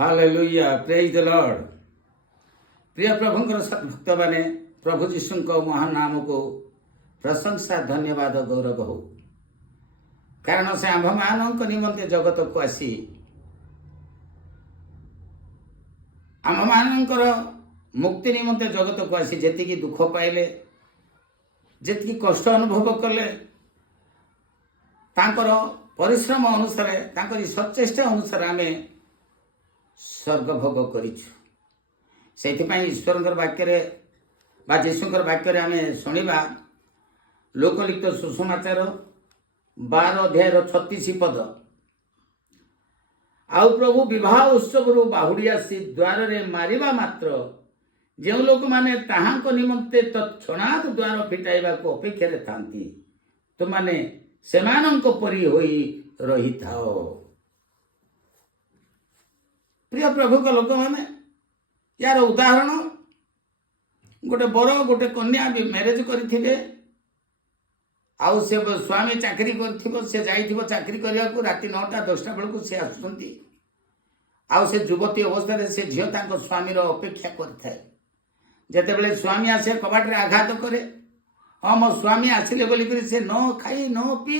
Hallelujah praise the Lord. प्रिय प्रभुंकर भक्त माने प्रभु जीशुଙ୍କ महान नाम को प्रशंसा धन्यवाद गौरव हो, कारण से आम्भ मान निमंते जगत को आसी आम मानकर मुक्ति निमंते जगत को आसी जेतिकी दुख पाइले, जेतिकी कष्ट अनुभव कले, तांकर परिश्रम अनुसार तांकर सचेष्टा अनुसार आमे स्वर्ग भोग करिछु। सेथिपाई ईश्वरंकर वाक्य बा जीशुंकर वाक्य आमे शुणिबा लोकलिखित सुसमाचार 12 अध्याय 36 पद। आउ प्रभु विवाह उत्सव बाहुड़ी आसी द्वार रे मारिबा मात्र जो लोक माने ताहांको निमंते तत्क्षणात् द्वार फिटाइबा को अपेक्षा रे थांती, तुमाने सेमानंको परी होई रही थाओ। प्रिय प्रभु का लोक माने यार उदाहरण गोटे बर गोटे कन्या भी मैरेज करथिबे, आउ से स्वामी चाकरी करथिबो, से जाइथिबो चाकरी करिया को राति 9टा 10टा बेलू से आसुंती, आउ से युवती अवस्था रे से झियो तांको स्वामी रो अपेक्षा करथाय। जेते बेले स्वामी आसे कबाट रे आघात करे, हाँ मो स्वामी आसिले बोली करी से न खाई न पी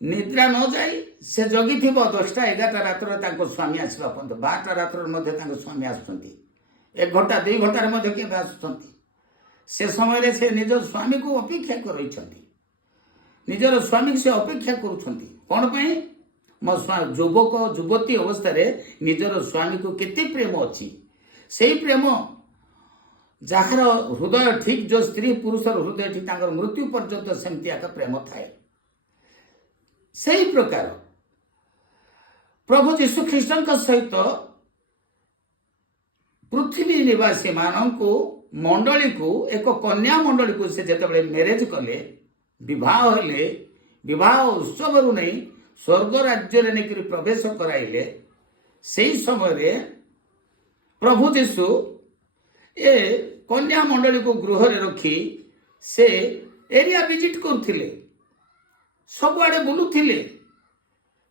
निद्रा न जाई से जगी थी 10टा 11टा रात्र तांको स्वामी आसवा पर्यंत 12टा रात्र मध्य तांको स्वामी आसुचंती, 1 घंटा 2 घंटा मध्य के आसुचंती। से समय से निज स्वामी को अपेक्षा करइछंती, निजर स्वामी से अपेक्षा करूछंती। कोन पई मो युवक युवती अवस्था रे निजर स्वामी को केते प्रेम अछि, सेही प्रेम जहार हृदय ठीक, जो स्त्री पुरुष हृदय ठीक तांकर मृत्यु पर्यंत सेमती आका प्रेम थाए। सही प्रकार प्रभु जीशु ख्रीष्ट सहित पृथ्वी निवासी मानू मंडली को एक कन्या मंडली को से जिते मैरेज कले, विवाह हेले, विवाह उत्सव रु नहीं स्वर्ग राज्य रे नहीं प्रवेश कराइले, सही समय प्रभु जीशु ए कन्या मंडली को गृह रे रखी से एरिया विजिट करथिले, सबुआड़े बुलुथिले।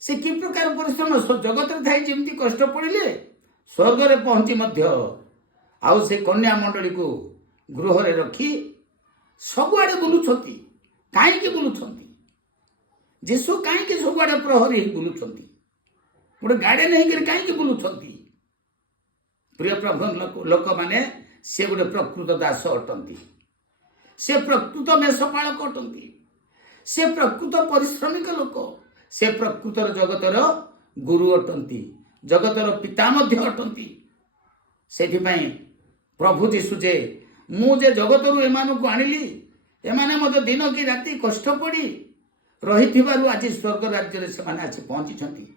से कि प्रकार परिश्रम जगत थाई जमी कष्ट पड़े स्वर्ग रे पहुंची मध्य आउ से कन्या मंडली को गृह रे रखी सबुआड़े बुलुछंती। काईकि बुलुछंती? जीशु काईकि सबुआड़े प्रहरी ही बुलुछंती? गोटे गाड़ी नहीं कर काईकि बुलुछंती? प्रिय प्रभु लोक माने से गोटे प्रकृत दास अटंती, से प्रकृत मेषपालक अटंती, से प्रकृत परिश्रमिक लोक, से प्रकृतर जगतर गुरु अटंती, जगतर पिता मध्य अटंती। सेथिपाई प्रभु जीशु जे मुझे जगतरू एमानू को आनिली, एमाने मते दिन की राति कष्ट पड़ी रही आज स्वर्ग राज्य रे से माने आसी पहुंची,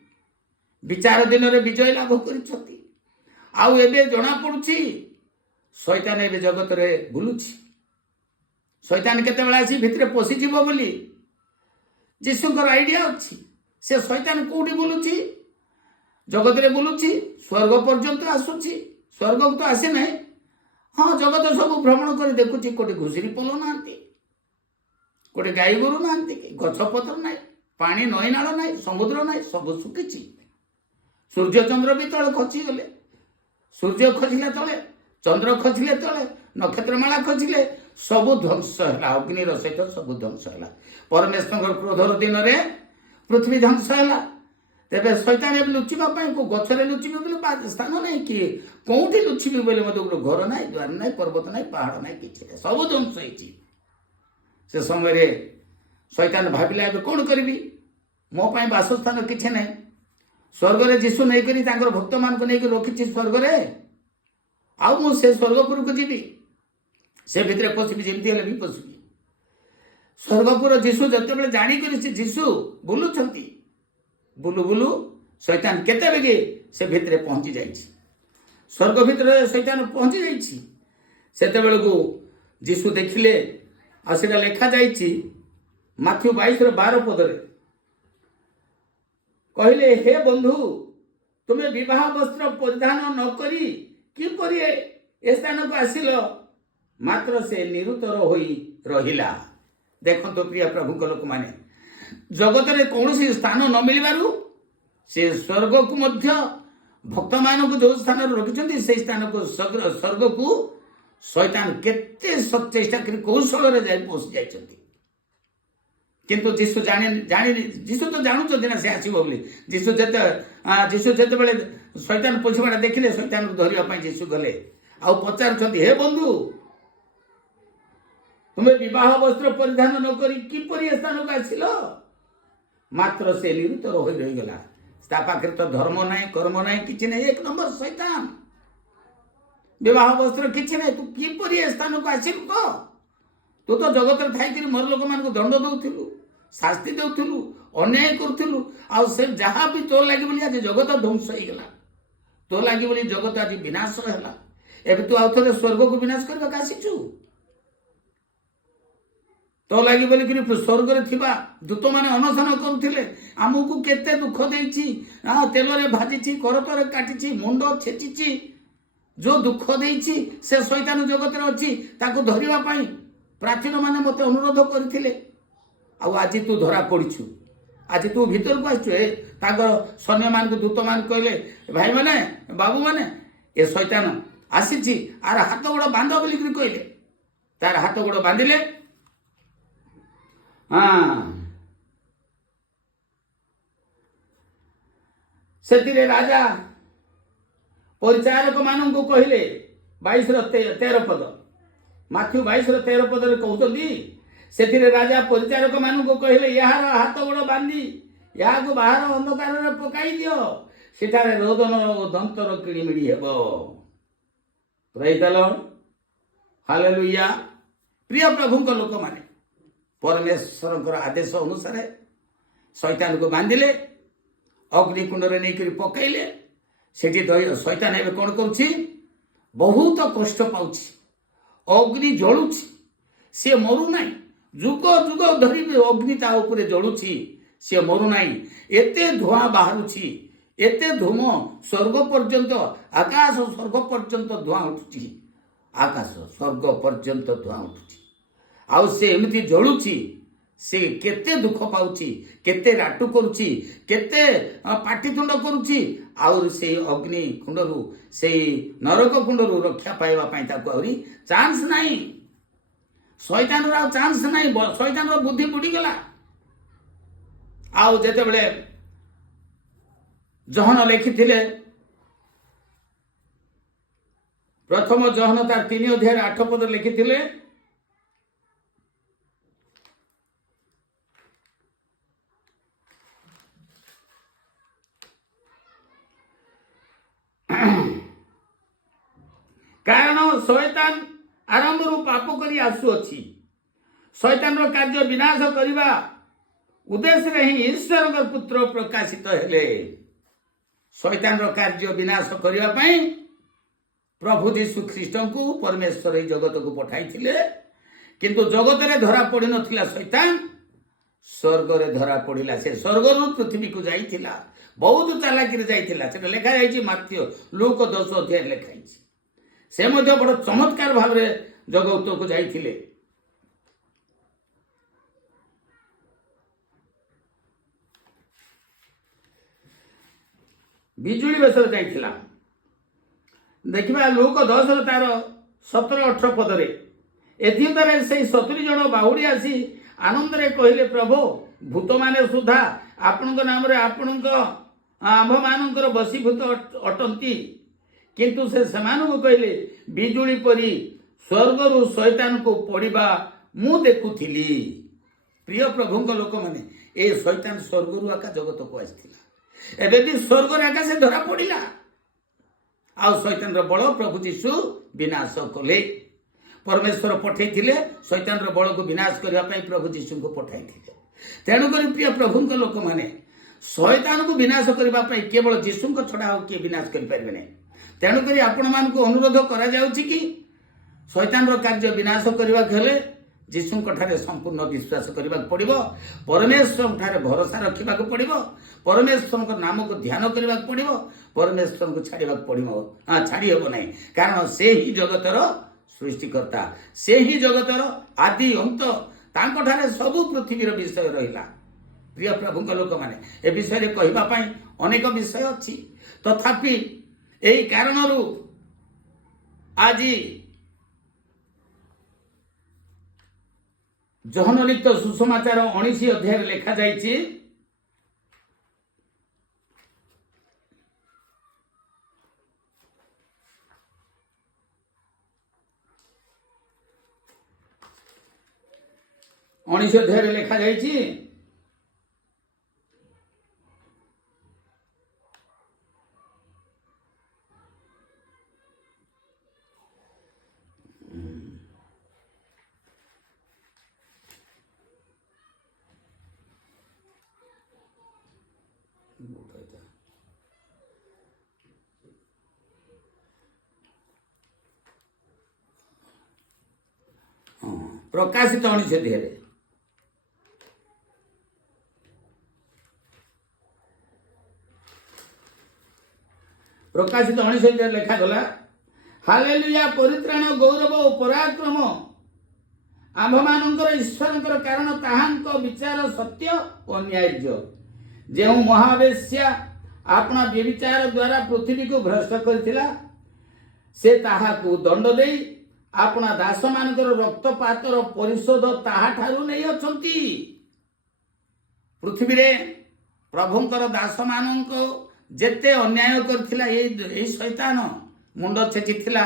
विचार दिन रे विजय लाभ करिछंती। आउ एबे जणा पड़ुछि शैतान एबे जगत रे बुलुछि। शैतान केते बेला आसी भितरे पसि जीवो बोली जीशुଙ୍କର आइडिया अच्छी। से शैतान कोठी बुलुछि? जगत रे बुलुछि, स्वर्ग पर्यंत आसुछि, स्वर्ग को तो आसे नहीं। हाँ जगत सब भ्रमण कर देखुछि, कोटी घुसरी पल नांती, कोटी गाई गोरु नांती, गछ पत्र नाही, पानी नई नाळ नाही, समुद्र नाही, सब सुखिछि। सूर्य चंद्र भी तळे खची गले, सूर्य खचिले तळे, चंद्र खचिले तळे, नक्षत्रमाला खचिले, सब ध्वंस है, अग्निर सहित सब ध्वंस है। परमेश्वर क्रोधर दिन में पृथ्वी ध्वंस है। तेरे शैतान लुचिबा को गचरे लुचिबे बोले स्थान नहीं कि कौटी लुचिबे बोले मत गोटे घर ना द्वार ना पर्वत ना पहाड़ ना कि सब ध्वंस होती। से समय शैतान भाविला कौन करी, मो पाई बासस्थान किसी ना, स्वर्ग रे जीशु नहीं करी भक्त मान को नहीं रखी स्वर्ग रे, आउ मु से स्वर्गपुर को जीवी, से भितर पशिबी जमी हेले भी पशिबी। स्वर्गपुर जीशु जिते जाणिक से जीशु बुलुंट बुलु बुलु शैतान केते बेगे से भितर पहुंची जाइए, स्वर्ग भितर शैतान पहुंची जाते को जीशु देखिले। आ सेटा लेखा जाइए माथ्यू 22:12 पदरे, कहले हे बंधु तुम्हें विवाह वस्त्र परिधान न करी किपरि ए स्थान को आसिल, मात्र से निरुतर होई रहिला। देखो प्रिय प्रभु को लोक माने जगत रे कौन स्थान न मिलबारू से स्वर्ग को मध्य भक्त मान को जो स्थान रखिंट से स्थान को स्वर्ग को शैतान केते चेष्टा कर कौशल पहुंची जाइछंती किंतु जीशु जानी जीशु तो जानुच ना से आसो बोली जीशु जिते बेले शैतान पोछवाटा देखिले शैतान को धरने जीशु गले आ पचार हे बंधु तुम्हें विवाह वस्त्र परिधान न करी किपरि स्थान को आसिल मात्र से निरुत्तर हो रहीगला पाखे तो धर्म ना कर्म ना कि ना एक नंबर शैतान विवाह वस्त्र किसी ना तू किपरि स्थान को आसिल कह तू तो जगत थी मोर लोक मान दंड दौलु शास्ति दौलु अन्याय करूँ से जहाँ भी तो लगे बोली आज जगत ध्वंस होगा तो लगे बोली जगत आज विनाश है एवं तू आउ थे स्वर्ग को विनाश करने आसीचु तो लगे बोलिक स्वर्ग में दूत मैंने अनशन करुले आमको केते दुख देती तेल भाजी करतरे काटी मुंड छेची जो दुख देती से शैतान जगत अच्छी धरवाई प्राचीन माने मत अनुरोध करथिले आज तू धरा पड़ीछु आज तू भीतर को आसुर सैन्य मान दूत मान कहले भाई माने बाबू माने ये शैतान आसी आर हाथ गोड़ बांध बोलिक कहले तार हाथ गोड़ बांधिले से राजा परिचारक मान को कहले 22-13 पद माथ्यू 22-13 पद कहते से राजा परिचारक मान को कहले यार हाथ गोड़ बांधी या बाहर अंधकार पकाई दियो सेठारे रोदन और दंतर किड़िमिड़ी हेब प्रेज द लॉर्ड हालेलुया। प्रिय प्रभु लोक माने परमेश्वर आदेश अनुसार शैतान को बांधिले अग्निकुंड रे नहीं पकईले सेठी शैतान एवं कौन करुछि बहुत कष्ट पाउछि अग्नि जलुछि से मरु नाही जुग जुग धरी अग्नि ता उपरे जलुछि से मरु नाही एते धुआं बाहरुछि एते धूम स्वर्ग पर्यंत आकाश स्वर्ग पर्यंत धुआं उठुछि आकाश स्वर्ग पर्यंत धुआं उठुछि आउ से एमती जलुछि से केते दुख पाउछि केते राटु करुछि केते पाटितुंड करुछि आउर से अग्नि कुंडरू से नरक कुंडरू रक्षा पाइबा पई ताको आउरी चांस नाही शैतान रा चांस नाही शैतान रो बुद्धि बुडी गला आउ जेते बेले जहन लिखिथिले प्रथम जहन तार 3 अध्याय 8 पद लिखिथिले कारण शैतान आरंभ रु पाप करी आसुअछि शैतान रो कार्य विनाश करिबा उद्देश्य रे ही ईश्वर के पुत्र प्रकाशित हेले शैतान रो कार्य विनाश करिबा पई प्रभु यीशु ख्रीष्ट को परमेश्वर जगत को पठाइथिले किंतु जगत रे धरा पड़ी नथिला शैतान स्वर्ग रे धरा पड़िला से स्वर्ग रु पृथ्वी को जाइथिला बहुत चालाकी रे जाइथिला सेटा लेखा जाइछि माथ्यू लूक 10 अध्याय लेखा जाइछि से मध्य बड़ चमत्कार भाव रे जगत को जाइथिले बिजुली बेसर जाइथिला देखिबा लोक 10 रो तार 17-18 पद रे एथि तारे से 70 जन बाहुडी आसी आनंद रे कहिले प्रभु भूत माने सुधा आपनक नाम रे आपनक आंभ मानकर बसीभूत अटंती किंतु से समान को कहले बिजुली परी स्वर्ग रु शैतान को पड़िबा मु देखुथिली। प्रिय प्रभु लोक माने ए शैतान स्वर्ग रु आका जगत को आस्थिला एबे भी स्वर्ग रे आका से धरा पड़िला आ शैतान रो बळ प्रभु यीशु विनाश कले परमेश्वर पठैथिले शैतान रो बळ को विनाश करबा पई प्रभु यीशु को पठाइथिले तेणु करी प्रिय प्रभु लोक माने शैतान को विनाश करबा पई केवल यीशु को छडा हो के विनाश कर परबे नै तेणु करी आपण मान को अनुरोध करा जाउछि कि शैतान रो कार्य विनाश करबा हेले यीशु ठारे संपूर्ण विश्वास करबा पड़िबो परमेश्वर ठारे भरोसा रखिबा पड़िबो परमेश्वर को नाम को ध्यान करबा पड़िबो परमेश्वर को छाड़िबा पड़िबो छाड़ी हेबो नै कारण से ही जगतर सृष्टिकर्ता से ही जगतर आदि अंत तांको ठारे सब पृथ्वीर विषय रहिला। प्रिय प्रभु लोक माने ए विषय रे कहिबा पई अनेक विषय अछि तथापि ଏହି କାରଣରୁ ଆଜି ଯୋହନ ଲିଖିତ ସୁସମାଚାର 19 ଅଧ୍ୟାୟରେ ଲେଖାଯାଇଛି, ପ୍ରକାଶିତ 19 ଅଧ୍ୟାୟରେ ଲେଖାଗଲା, ହାଲେଲୁୟା, ପରିତ୍ରାଣ, ଗୌରବ ଓ ପରାକ୍ରମ ଆମ୍ଭମାନଙ୍କର ଈଶ୍ୱରଙ୍କର, କାରଣ ତାହାଙ୍କ ବିଚାର ସତ୍ୟ ଓ ନ୍ୟାୟ୍ୟ। ଯେଉଁ ମହାବେଶ୍ୟା ଆପଣା ବ୍ୟଭିଚାର ଦ୍ୱାରା ପୃଥିବୀକୁ ଭ୍ରଷ୍ଟ କରିଥିଲା, ସେ ତାହାକୁ ଦଣ୍ଡ ଦେଇ ଆପଣା ଦାସମାନଙ୍କର ରକ୍ତପାତର ପରିଶୋଧ ତାହାଠାରୁ ନେଇଅଛନ୍ତି। ପୃଥିବୀରେ ପ୍ରଭୁଙ୍କର ଦାସମାନଙ୍କ ଯେତେ ଅନ୍ୟାୟ କରିଥିଲା ଏଇ ଶୈତାନ, ମୁଣ୍ଡ ଛେଚିଥିଲା,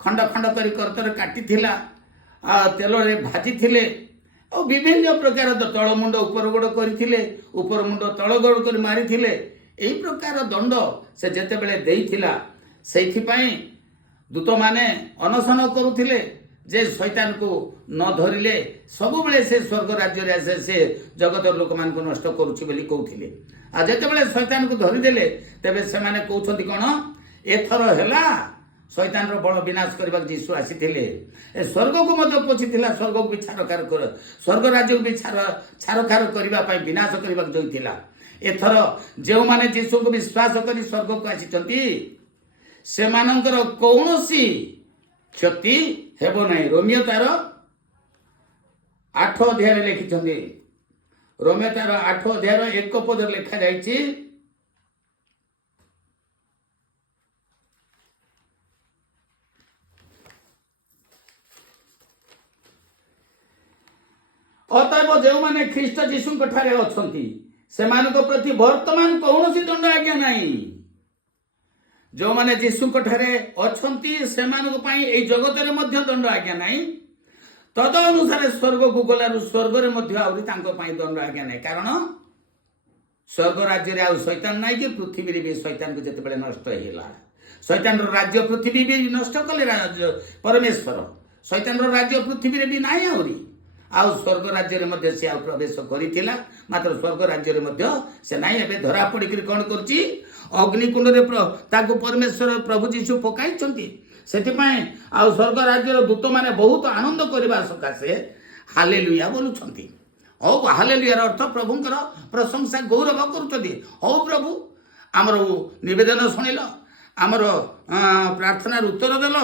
ଖଣ୍ଡ ଖଣ୍ଡ କରି କର୍ତ୍ତରେ କାଟିଥିଲା, ତେଲରେ ଭାଜିଥିଲେ, ଆଉ ବିଭିନ୍ନ ପ୍ରକାର ତଳ ମୁଣ୍ଡ ଉପର ଗୋଡ଼ କରିଥିଲେ, ଉପର ମୁଣ୍ଡ ତଳ ଗୋଡ଼ କରି ମାରିଥିଲେ। ଏହି ପ୍ରକାର ଦଣ୍ଡ ସେ ଯେତେବେଳେ ଦେଇଥିଲା, ସେଇଥିପାଇଁ ଦୂତମାନେ ଅନଶନ କରୁଥିଲେ ଯେ ଶୈତାନକୁ ନ ଧରିଲେ ସବୁବେଳେ ସେ ସ୍ୱର୍ଗ ରାଜ୍ୟରେ ଆସେ, ସେ ଜଗତର ଲୋକମାନଙ୍କୁ ନଷ୍ଟ କରୁଛି ବୋଲି କହୁଥିଲେ। ଆଉ ଯେତେବେଳେ ଶୈତାନକୁ ଧରିଦେଲେ, ତେବେ ସେମାନେ କହୁଛନ୍ତି କ'ଣ, ଏଥର ହେଲା ଶୈତାନର ବଳ ବିନାଶ କରିବାକୁ ଯୀଶୁ ଆସିଥିଲେ। ଏ ସ୍ୱର୍ଗକୁ ମଧ୍ୟ ପୋଛିଥିଲା, ସ୍ୱର୍ଗକୁ ବି ସ୍ୱର୍ଗ ରାଜ୍ୟକୁ ବି ଛାରଖାର କରିବା ପାଇଁ, ବିନାଶ କରିବାକୁ ଯାଇଥିଲା। ଏଥର ଯେଉଁମାନେ ଯୀଶୁଙ୍କୁ ବିଶ୍ୱାସ କରି ସ୍ୱର୍ଗକୁ ଆସିଛନ୍ତି, ସେମାନଙ୍କର କୌଣସି କ୍ଷତି ହେବ ନାହିଁ। ରୋମିଓ ତାର 8 ଅଧ୍ୟାୟରେ ଲେଖିଛନ୍ତି, ରୋମିଓ ତାର 8 ଅଧ୍ୟାୟର 1 ପଦରେ ଲେଖାଯାଇଛି, ଅତଏବ ଯେଉଁମାନେ ଖ୍ରୀଷ୍ଟ ଯୀଶୁଙ୍କ ଠାରେ ଅଛନ୍ତି, ସେମାନଙ୍କ ପ୍ରତି ବର୍ତ୍ତମାନ କୌଣସି ଦଣ୍ଡ ଆଜ୍ଞା ନାହିଁ। ଯେଉଁମାନେ ଯୀଶୁଙ୍କ ଠାରେ ଅଛନ୍ତି, ସେମାନଙ୍କ ପାଇଁ ଏହି ଜଗତରେ ମଧ୍ୟ ଦଣ୍ଡ ଆଜ୍ଞା ନାହିଁ। ତଦ ଅନୁସାରେ ସ୍ୱର୍ଗକୁ ଗଲାରୁ ସ୍ୱର୍ଗରେ ମଧ୍ୟ ଆହୁରି ତାଙ୍କ ପାଇଁ ଦଣ୍ଡ ଆଜ୍ଞା ନାହିଁ। କାରଣ ସ୍ୱର୍ଗ ରାଜ୍ୟରେ ଆଉ ଶୈତାନ ନାହିଁ, କି ପୃଥିବୀରେ ବି ଶୈତାନକୁ ଯେତେବେଳେ ନଷ୍ଟ ହେଇଗଲା, ଶୈତାନର ରାଜ୍ୟ ପୃଥିବୀ ବି ନଷ୍ଟ କଲେ ପରମେଶ୍ୱର। ଶୈତାନର ରାଜ୍ୟ ପୃଥିବୀରେ ବି ନାହିଁ ଆହୁରି। ଆଉ ସ୍ୱର୍ଗ ରାଜ୍ୟରେ ମଧ୍ୟ ସେ ଆଉ ପ୍ରବେଶ କରିଥିଲା, ମାତ୍ର ସ୍ୱର୍ଗ ରାଜ୍ୟରେ ମଧ୍ୟ ସେ ନାହିଁ। ଏବେ ଧରା ପଡ଼ିକରି କ'ଣ କରୁଛି, ଅଗ୍ନିକୁଣ୍ଡରେ ତାକୁ ପରମେଶ୍ୱର ପ୍ରଭୁ ଯୀଶୁ ପକାଇଛନ୍ତି। ସେଥିପାଇଁ ଆଉ ସ୍ୱର୍ଗ ରାଜ୍ୟର ଦୂତମାନେ ବହୁତ ଆନନ୍ଦ କରିବା ସକାଶେ ହାଲେଲୁୟା ବୋଲୁଛନ୍ତି। ହଉ, ହାଲେଲୁୟାର ଅର୍ଥ ପ୍ରଭୁଙ୍କର ପ୍ରଶଂସା, ଗୌରବ କରୁଛନ୍ତି। ହଉ ପ୍ରଭୁ, ଆମର ନିବେଦନ ଶୁଣିଲ, ଆମର ପ୍ରାର୍ଥନାର ଉତ୍ତର ଦେଲ,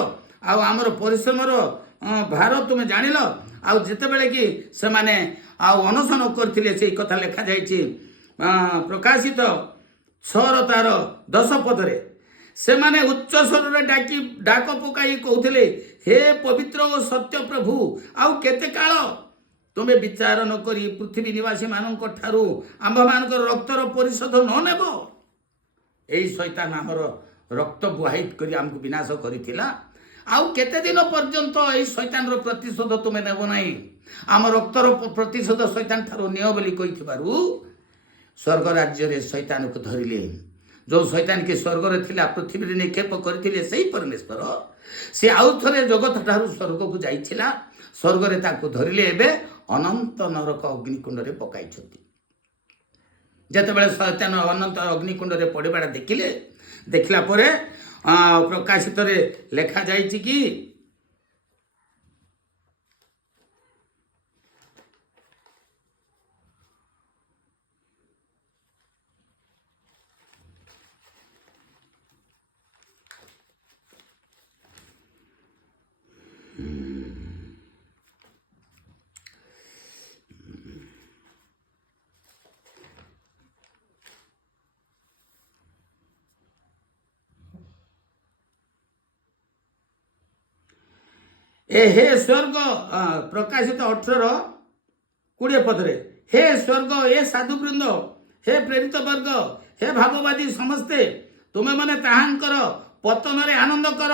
ଆଉ ଆମର ପରିଶ୍ରମର ଭାର ତୁମେ ଜାଣିଲ। ଆଉ ଯେତେବେଳେ କି ସେମାନେ ଆଉ ଅନଶନ କରିଥିଲେ, ସେଇ କଥା ଲେଖାଯାଇଛି ପ୍ରକାଶିତ 6 ତାର 10 ପଦରେ, ସେମାନେ ଉଚ୍ଚ ସ୍ୱରରେ ଡାକ ପକାଇ କହୁଥିଲେ, ହେ ପବିତ୍ର ଓ ସତ୍ୟ ପ୍ରଭୁ, ଆଉ କେତେ କାଳ ତୁମେ ବିଚାର ନ କରି ପୃଥିବୀ ନିବାସୀ ମାନଙ୍କ ଠାରୁ ଆମ୍ଭମାନଙ୍କର ରକ୍ତର ପରିଶୋଧ ନ ନେବ? ଏଇ ଶୈତାନ ଆମର ରକ୍ତ ବୁହାଇ କରି ଆମକୁ ବିନାଶ କରିଥିଲା। ଆଉ କେତେ ଦିନ ପର୍ଯ୍ୟନ୍ତ ଏଇ ଶୈତାନର ପ୍ରତିଶୋଧ ତୁମେ ନେବ ନାହିଁ? ଆମ ରକ୍ତର ପ୍ରତିଶୋଧ ଶୈତାନ ଠାରୁ ନିଅ ବୋଲି କହିଥିବାରୁ ସ୍ୱର୍ଗ ରାଜ୍ୟରେ ଶୈତାନକୁ ଧରିଲେ। ଯେଉଁ ଶୈତାନ କି ସ୍ୱର୍ଗରେ ଥିଲା, ପୃଥିବୀରେ ନିକ୍ଷେପ କରିଥିଲେ ସେଇ ପରମେଶ୍ୱର, ସେ ଆଉ ଥରେ ଜଗତ ଠାରୁ ସ୍ୱର୍ଗକୁ ଯାଇଥିଲା। ସ୍ୱର୍ଗରେ ତାକୁ ଧରିଲେ, ଏବେ ଅନନ୍ତ ନରକ ଅଗ୍ନିକୁଣ୍ଡରେ ପକାଇଛନ୍ତି। ଯେତେବେଳେ ଶୈତାନ ଅନନ୍ତ ଅଗ୍ନିକୁଣ୍ଡରେ ପଡ଼ିବାଟା ଦେଖିଲା ପରେ ପ୍ରକାଶିତରେ ଲେଖାଯାଇଛି କି ଏ ହେ ସ୍ୱର୍ଗ ପ୍ରକାଶିତ 18:20 ପଦରେ हे स्वर्ग हे साधुवृंद हे प्रेरित वर्ग हे भाववादी समस्ते तुमे माने ताहांकर पतन रे आनंद कर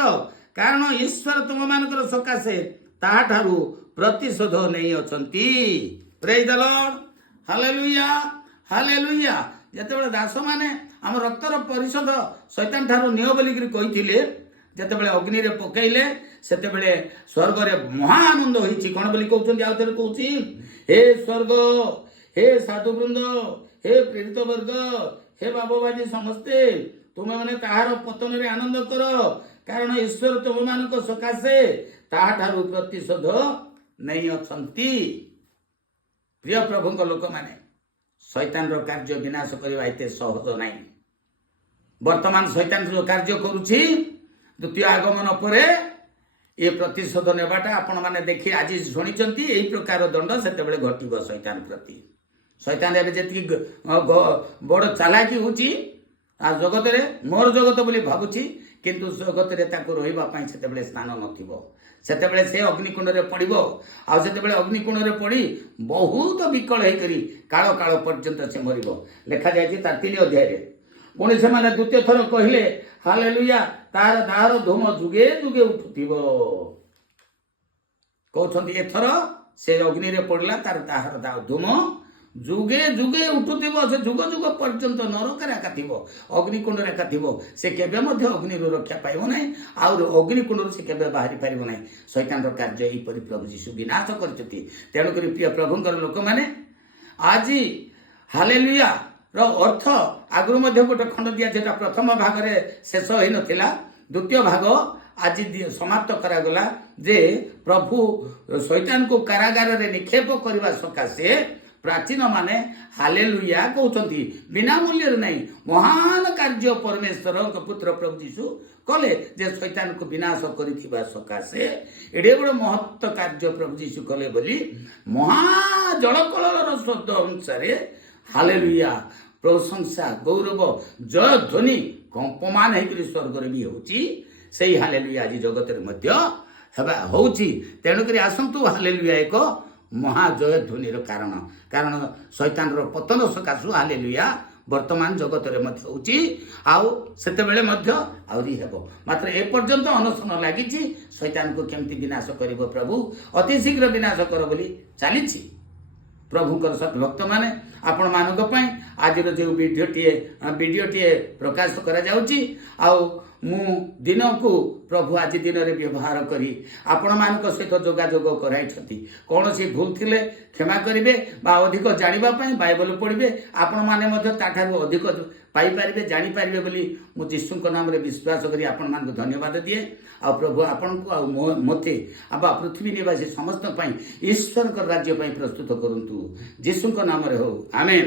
कारण ईश्वर तुम मानकर सकाशे ताहा ठारू प्रतिशोध नहीं अछंती praise the lord hallelujah hallelujah जेतेबेले दास माने हम रक्तर परिशोध शैतान ठारू नियो बोली कहिथिले जेतेबेले अग्नि रे पकैले सेतेबेले स्वर्ग रे महा आनंद होईची कोन बोली कहउछन आ तेरे कहउची हे स्वर्ग हे साधुवृंद हे प्रेरित वर्ग हे बाबवादी समस्ते तुमे माने ताहार पतन रे आनंद कर कारण ईश्वर तुम मानक सकाशे ताहा ठारू प्रतिशोध नहीं अछंती प्रिय प्रभुଙ୍କ लोक माने शैतान रो कार्य विनाश करबा एते सहज नाही वर्तमान शैतान जो कार्य करूची द्वितीय आगमन परे ये प्रतिशोध नेबाटा आपण माने देखि आज शुनिचंती एही प्रकार दंड सेतेबेले घटिबो शैतान प्रति शैतान एबे जेति बड़ चालाकी होची आ जगत रे मोर जगत बोली भाबुची किंतु जगत रे ताको रहिबा पई सेतेबेले स्थान नथिबो सेतेबेले से अग्निकुंड रे पड़िबो आ सेतेबेले अग्निकुंड रे पड़ी बहुत विकल हे करी काळ काळ पर्यंत से मरिबो लेखा जायछि ता 3 अध्याय रे पुणी से माने द्वितीय थर कहिले हालेलुया तार दार धूम जुगे जुगे उठुथिबो कहउछन्ती एथर से अग्नि रे पड़ला तार दाहर दा धूम जुगे जुगे उठुथिबो से जुग जुग पर्यंत नरक रे काथिबो अग्निकुंड रे काथिबो से केबे मध्ये अग्नि रो रक्षा पाइबो नै आ अग्निकुंड रो से केबे बाहरी पारिबो नै शैतान रो कार्य एही परि प्रभु यीशु विनाश करचती तेणु करी प्रिय प्रभुंकर लोक माने आजी हालेलुया रो अर्थ आगु मध्ये गोटे खंड दिया जेटा प्रथम भाग रे शेष होई नथिला द्वितीय भाग आज समाप्त करा गला जे प्रभु शैतान को कारागार रे निक्षेप करबा सकाशे प्राचीन माने हालेलुया कहउछंती बिना मूल्य रे नहीं महान कार्य परमेश्वर के पुत्र प्रभु यीशु कले जे शैतान को विनाश करिथिबा सकाशे एडे बड़ महत्त कार्य प्रभु यीशु कले बोली महा जलकलर शब्द अनुसार हालेलुया प्रशंसा गौरव जय ध्वनि कंपमान हेकरी स्वर्ग रे भी होची सेही हालेलुया आज जगत रे मध्य हेबा होची तेणु करी आसंतु हालेलुया एक महाजय ध्वनि कारण कारण शैतान रो पतन सकाशु हालेलुया वर्तमान जगत रे मध्य होची आउ सेतेबेले मध्य आउरी हेबो मात्र ए पर्यंत अनशन लागिची शैतान को केमती विनाश करिवो प्रभु अति शीघ्र विनाश कर बोली चालिछि प्रभुकर सत भक्त माने आपण मानक पई आज रो जे वीडियो टीए प्रकाश करा जाउची आउ मु दिन को प्रभु आज दिन रे व्यवहार करी आपण मानक सहित जोगाजोग कराई छथि कौन सी भूल थिले क्षमा करिवे बा अधिक जानिबा पई बाइबल पढिबे आपण माने मध्ये ताठारु अधिक पाई पारिबे जानि पारिबे बोली मु यीशु को नाम रे विश्वास करी आपण मान को धन्यवाद दिए आ प्रभु आपण को आ मते आबा पृथ्वी निवासी समस्त पई ईश्वर को राज्य पई प्रस्तुत करंतु यीशु को नाम रे हो आमेन।